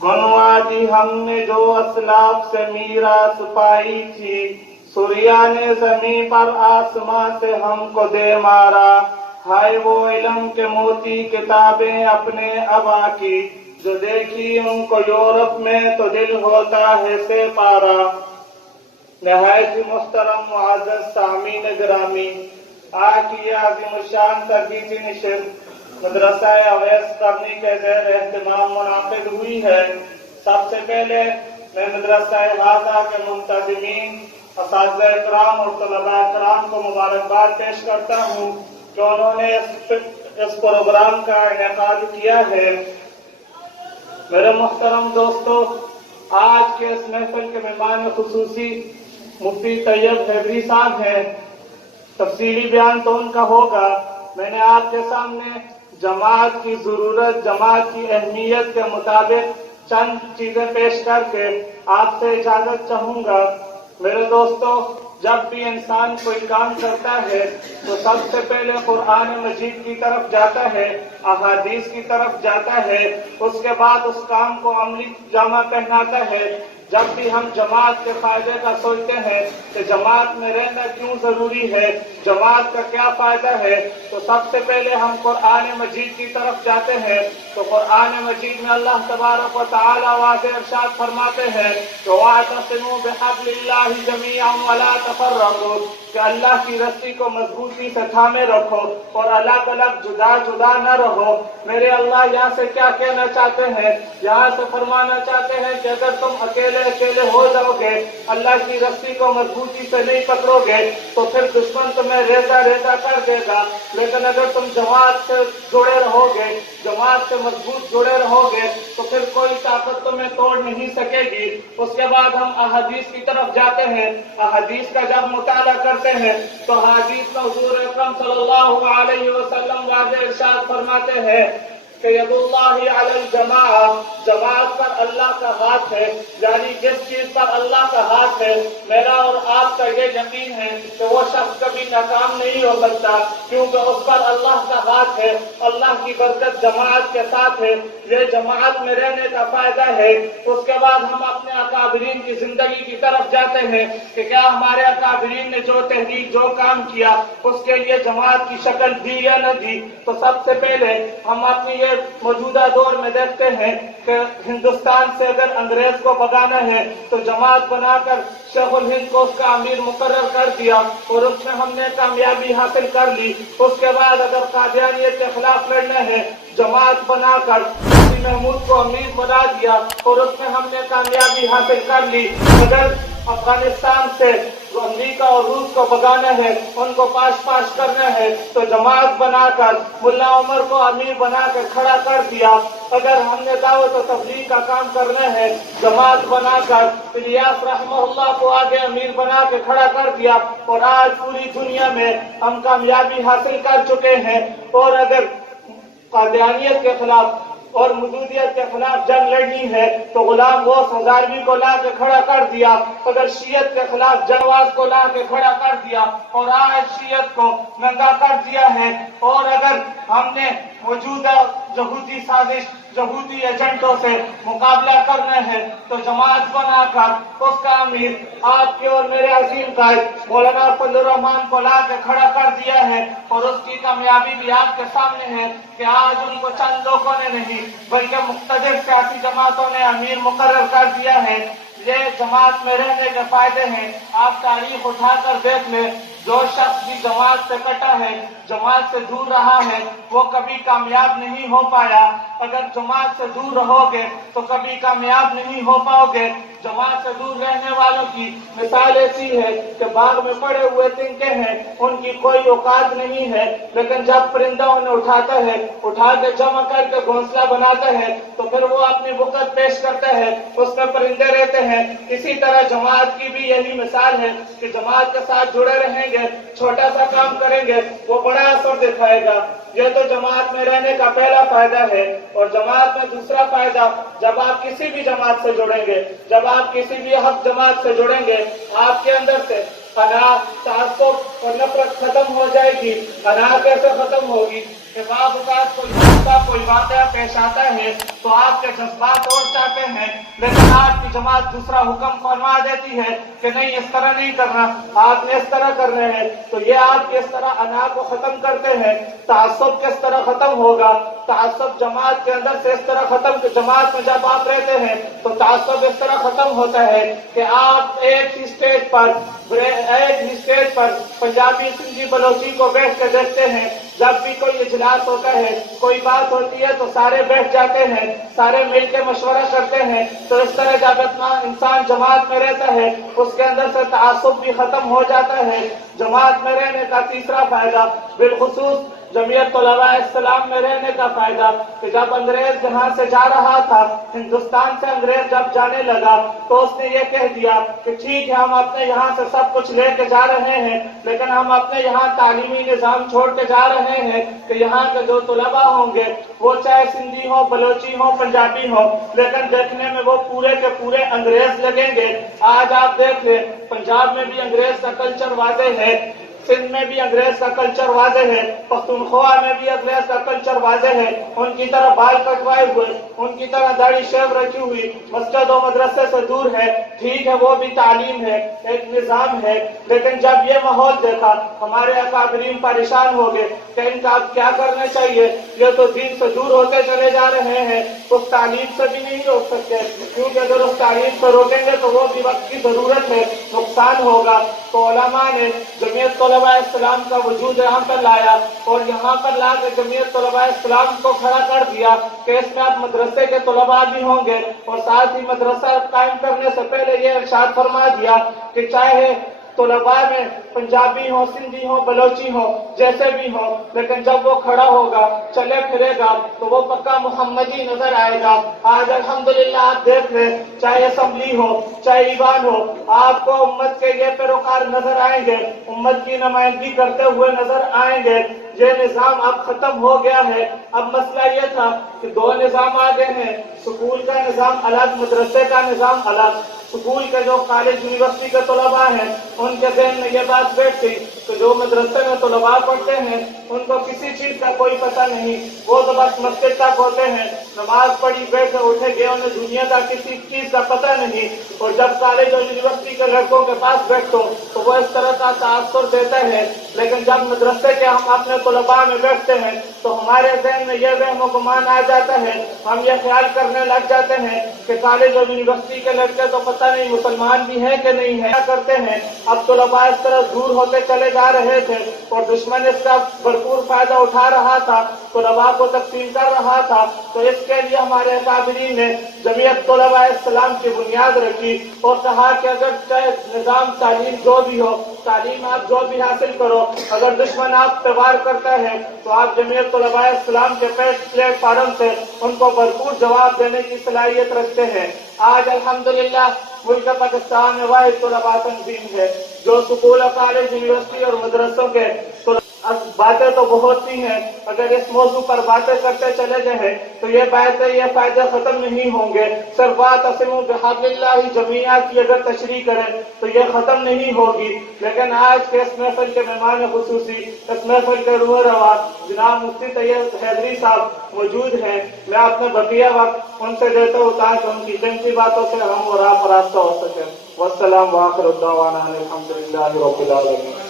गुणवादी हमने जो असलाफ से मीरास पाई थी, सूर्या ने जमीन पर आसमां से हमको दे मारा। हाय वो इल्म के मोती किताबें अपने अबा की, जो देखी उनको यूरोप में तो दिल होता है से पारा। नहायत मुहतरम मुअज़्ज़ज़ सामीन गिरामी, आज की आज़िमुश्शान तरगीबी नशिस्त मदरसा अवैस करनी के ज़ेर एहतमाम मुनाक़िद हुई है। सबसे पहले मैं मदरसा हाज़ा के मुंतज़िमीन, असातिज़ा इकराम और तलबा इकराम को मुबारकबाद पेश करता हूँ कि उन्होंने इस प्रोग्राम का इनेकाद किया है। मेरे मुहतरम दोस्तों, आज के इस महफिल के मेहमान खुसूसी मुफ्ती तैयब हैदरी साहब हैं। तफसीली बयान तो उनका होगा। मैंने आपके सामने जमात की जरूरत, जमात की अहमियत के मुताबिक चंद चीजें पेश करके आपसे इजाजत चाहूंगा। मेरे दोस्तों, जब भी इंसान कोई काम करता है तो सबसे पहले कुरान मजीद की तरफ जाता है, अहादीस की तरफ जाता है, उसके बाद उस काम को अमली जामा पहनाता है। जब भी हम जमात के फायदे का सोचते हैं कि जमात में रहना क्यों जरूरी है, जमात का क्या फायदा है, तो सबसे पहले हम कुरान मजीद की तरफ जाते हैं। तो कुरान मजीद में अल्लाह तबारक व तआला वाज़ेह इरशाद फरमाते हैं कि वातसिमू बिहब्लिल्लाहि जमीअन वला तफर्रकू, कि अल्लाह की रस्सी को मजबूती से थामे रखो और अलग अलग जुदा जुदा न रहो। मेरे अल्लाह यहाँ से क्या कहना चाहते हैं? यहाँ से फरमाना चाहते हैं कि अगर तुम अकेले अकेले हो जाओगे, अल्लाह की रस्सी को मजबूती से नहीं पकड़ोगे, तो फिर दुश्मन तुम्हें रेजा रेजा कर देगा। लेकिन अगर तुम जमात से जुड़े रहोगे, जमात से मजबूत जुड़े रहोगे, तो फिर कोई ताकत तुम्हें तोड़ नहीं सकेगी। उसके बाद हम अहादीस की तरफ जाते हैं। अहादीस का जब मुताला करते हैं तो अहादीस में हुजूर अकरम सल्लल्लाहु अलैहि वसल्लम वाज़ेह इरशाद फरमाते हैं कि यदुल्लाहि अलल जमाअ, जमात पर अल्लाह का हाथ है। यानी जिस चीज पर अल्लाह का हाथ है, मेरा और आपका ये यकीन है कि वो शख्स कभी नाकाम नहीं हो सकता, क्योंकि उस पर अल्लाह का हाथ है। अल्लाह की बरकत जमात के साथ है, ये जमात में रहने का फायदा है। उसके बाद हम अपने अकाबरीन की जिंदगी की तरफ जाते हैं कि क्या हमारे अकाबरीन ने जो तहरीक, जो काम किया, उसके लिए जमात की शक्ल दी या न दी। तो सबसे पहले हम अपनी मौजूदा दौर में देखते हैं कि हिंदुस्तान से अगर अंग्रेज को भगाना है तो जमात बनाकर शेखुल हिंद को उसका अमीर मुकर्रर कर दिया और उसमें हमने कामयाबी हासिल कर ली। उसके बाद अगर कादियानियत के खिलाफ लड़ना है, जमात बनाकर महमूद को अमीर बना दिया और उसमें हमने कामयाबी हासिल कर ली। अगर अफगानिस्तान से अमेरिका और रूस को भगाना है, उनको पाश पाश करना है, तो जमात बनाकर मुल्ला उमर को अमीर बनाकर खड़ा कर दिया। अगर हमने दावत और तबलीग का काम करना है, जमात बनाकर इलियास रहमतुल्लाह को आगे अमीर बना के खड़ा कर दिया और आज पूरी दुनिया में हम कामयाबी हासिल कर चुके हैं। और अगर कादियानियत के खिलाफ और मौजूदियत के खिलाफ जंग लड़नी है तो गुलाम गौस हजारवी को ला के खड़ा कर दिया। अगर शीयत के खिलाफ जनवाज को ला के खड़ा कर दिया और आज शीयत को नंगा कर दिया है। और अगर हमने मौजूदा यहूदी साजिश, यहूदी एजेंटों से मुकाबला करना है तो जमात बनाकर उसका अमीर आपके और मेरे अजीम कायद मौलाना फजलुर रहमान को ला के खड़ा कर दिया है। और उसकी कामयाबी भी आपके सामने है कि आज उनको चंद लोगों ने नहीं बल्कि मुख्तलिफ सियासी जमातों ने अमीर मुकर्रर कर दिया है। ये जमात में रहने के फायदे हैं। आप तारीख उठाकर देख ले, जो शख्स भी जमात से कटा है, जमात से दूर रहा है, वो कभी कामयाब नहीं हो पाया। अगर जमात से दूर रहोगे तो कभी कामयाब नहीं हो पाओगे। जमात से दूर रहने वालों की मिसाल ऐसी है कि बाग में पड़े हुए तिनके हैं, उनकी कोई औकात नहीं है, लेकिन जब परिंदा उन्हें उठाता है, उठा के जमा करके घोंसला बनाता है, तो फिर वो अपनी बुकत पेश करता है, उसमें परिंदे रहते हैं। इसी तरह जमात की भी यही मिसाल है कि जमात के साथ जुड़े रहेंगे, छोटा सा काम करेंगे, वो बड़ा असर दिखाएगा। ये तो जमात में रहने का पहला फायदा है। और जमात में दूसरा फायदा, जब आप किसी भी जमात से जुड़ेंगे, जब आप किसी भी हक जमात से जुड़ेंगे, आपके अंदर से अना, तासुब और नफरत खत्म हो जाएगी। अना कैसे खत्म होगी कि बाप कोई کا کوئی واقعہ پیش آتا ہے تو آپ کے جذبات اور چاہتے ہیں، لیکن آپ کی جماعت دوسرا حکم فرما دیتی ہے کہ نہیں اس طرح نہیں کرنا، آپ نے اس طرح کرنا ہے، تو یہ آپ کس طرح انا کو ختم کرتے ہیں۔ تعصب کس طرح ختم ہوگا؟ تعصب جماعت کے اندر سے اس طرح ختم، جماعت میں جب آپ رہتے ہیں تو تعصب اس طرح ختم ہوتا ہے کہ آپ ایک ہی اسٹیج پر پنجابی سندھی بلوچی کو بیٹھ کے دیکھتے ہیں، جب بھی کوئی اجلاس ہوتا ہے، کوئی بات ہوتی ہے تو سارے بیٹھ جاتے ہیں، سارے مل کے مشورہ کرتے ہیں۔ تو اس طرح جب اتنا انسان جماعت میں رہتا ہے اس کے اندر سے تعصب بھی ختم ہو جاتا ہے۔ جماعت میں رہنے کا تیسرا فائدہ، بالخصوص جمعیت طلباء اسلام میں رہنے کا فائدہ، کہ جب انگریز یہاں سے جا رہا تھا، ہندوستان سے انگریز جب جانے لگا تو اس نے یہ کہہ دیا کہ ٹھیک ہے ہم اپنے یہاں سے سب کچھ لے کے جا رہے ہیں، لیکن ہم اپنے یہاں تعلیمی نظام چھوڑ کے جا رہے ہیں کہ یہاں کے جو طلباء ہوں گے وہ چاہے سندھی ہو، بلوچی ہو، پنجابی ہو، لیکن دیکھنے میں وہ پورے کے پورے انگریز لگیں گے۔ آج آپ دیکھ لیں پنجاب میں بھی انگریز کا کلچر واضح ہے، سندھ میں بھی انگریز کا کلچر واضح ہے، پختونخوا میں بھی انگریز کا کلچر واضح ہے، ان کی طرح بال کٹوائے ہوئے، ان کی طرح داڑھی شیو رکھی ہوئی، مسجد و مدرسے سے دور ہے، ٹھیک ہے وہ بھی تعلیم ہے، ایک نظام ہے، لیکن جب یہ ماحول دیکھا ہمارے اکابرین پریشان ہو گئے کہ ان کا اب کیا کرنا چاہیے، یہ تو دین سے دور ہوتے چلے جا رہے ہیں، اس تعلیم سے بھی نہیں روک سکتے، کیونکہ اگر اس تعلیم سے روکیں گے تو وہ بھی وقت کی ضرورت ہے، نقصان ہوگا۔ تو علماء نے جمعیت طلباء اسلام کا وجود یہاں پر لایا اور یہاں پر لا کے جمعیت طلباء اسلام کو کھڑا کر دیا کہ اس میں اب مدرسے کے طلباء بھی ہوں گے، اور ساتھ ہی مدرسہ قائم کرنے سے پہلے یہ ارشاد فرما دیا کہ چاہے طلباء میں پنجابی ہو، سندھی ہو، بلوچی ہو، جیسے بھی ہو، لیکن جب وہ کھڑا ہوگا، چلے پھرے گا تو وہ پکا محمدی نظر آئے گا۔ آج الحمدللہ آپ دیکھ لیں، چاہے اسمبلی ہو، چاہے ایوان ہو، آپ کو امت کے یہ پیروکار نظر آئیں گے، امت کی نمائندگی کرتے ہوئے نظر آئیں گے۔ یہ نظام اب ختم ہو گیا ہے۔ اب مسئلہ یہ تھا کہ دو نظام آ گئے ہیں، سکول کا نظام الگ، مدرسے کا نظام الگ۔ سکول کے جو کالج یونیورسٹی کے طلباء ہیں ان کے ذہن میں یہ بات بیٹھتی کہ جو مدرسے میں طلباء پڑھتے ہیں ان کو کسی چیز کا کوئی پتہ نہیں، وہ تو بس مسجد تک ہوتے ہیں، نماز پڑھی بیٹھے اٹھے گئے، انہیں دنیا کا کسی چیز کا پتہ نہیں، اور جب کالج اور یونیورسٹی کے لڑکوں کے پاس بیٹھو تو وہ اس طرح کا تاثر دیتا ہے۔ لیکن جب مدرسے کے ہم اپنے طلباء میں بیٹھتے ہیں تو ہمارے ذہن میں یہ وہم و گمان آ جاتا ہے، ہم یہ خیال کرنے لگ جاتے ہیں کہ کالج اور یونیورسٹی کے لڑکے تو پتہ نہیں مسلمان بھی ہیں کہ نہیں ہے، کیا کرتے ہیں۔ اب طلباء اس طرح دور ہوتے چلے جا رہے تھے اور دشمن اس کا بھرپور فائدہ اٹھا رہا تھا، طلباء کو تقسیم کر رہا تھا۔ تو اس کے لیے ہمارے اکابرین نے جمعیت طلباء اسلام کی بنیاد رکھی اور کہا کہ اگر چاہے نظام تعلیم جو بھی ہو، تعلیم آپ جو بھی حاصل کرو، اگر دشمن آپ پہ وار کرتا ہے تو آپ جمعیت طلباء اسلام کے پلیٹ فارم سے ان کو بھرپور جواب دینے کی صلاحیت رکھتے ہیں۔ آج الحمدللہ ملک پاکستان میں واحد طلباء تنظیم ہے جو سکول، کالج، یونیورسٹی اور مدرسوں کے باتیں تو بہت سی ہیں، اگر اس موضوع پر باتیں کرتے چلے جائیں تو یہ باتیں، یہ فائدے ختم نہیں ہوں گے۔ صرف واعتصموا بحبل اللہ جمیعا کی اگر تشریح کریں تو یہ ختم نہیں ہوگی، لیکن آج کے اس محفل کے مہمان خصوصی، اس محفل کے روح رواں جناب مفتی طیب حیدری صاحب موجود ہیں، میں اپنے بقیہ وقت ان سے دیتا ہوں تاکہ ان کی قیمتی باتوں سے ہم اور آپ راستہ ہو سکیں۔ والسلام وآخر الدعوانا الحمدللہ رب العالمین۔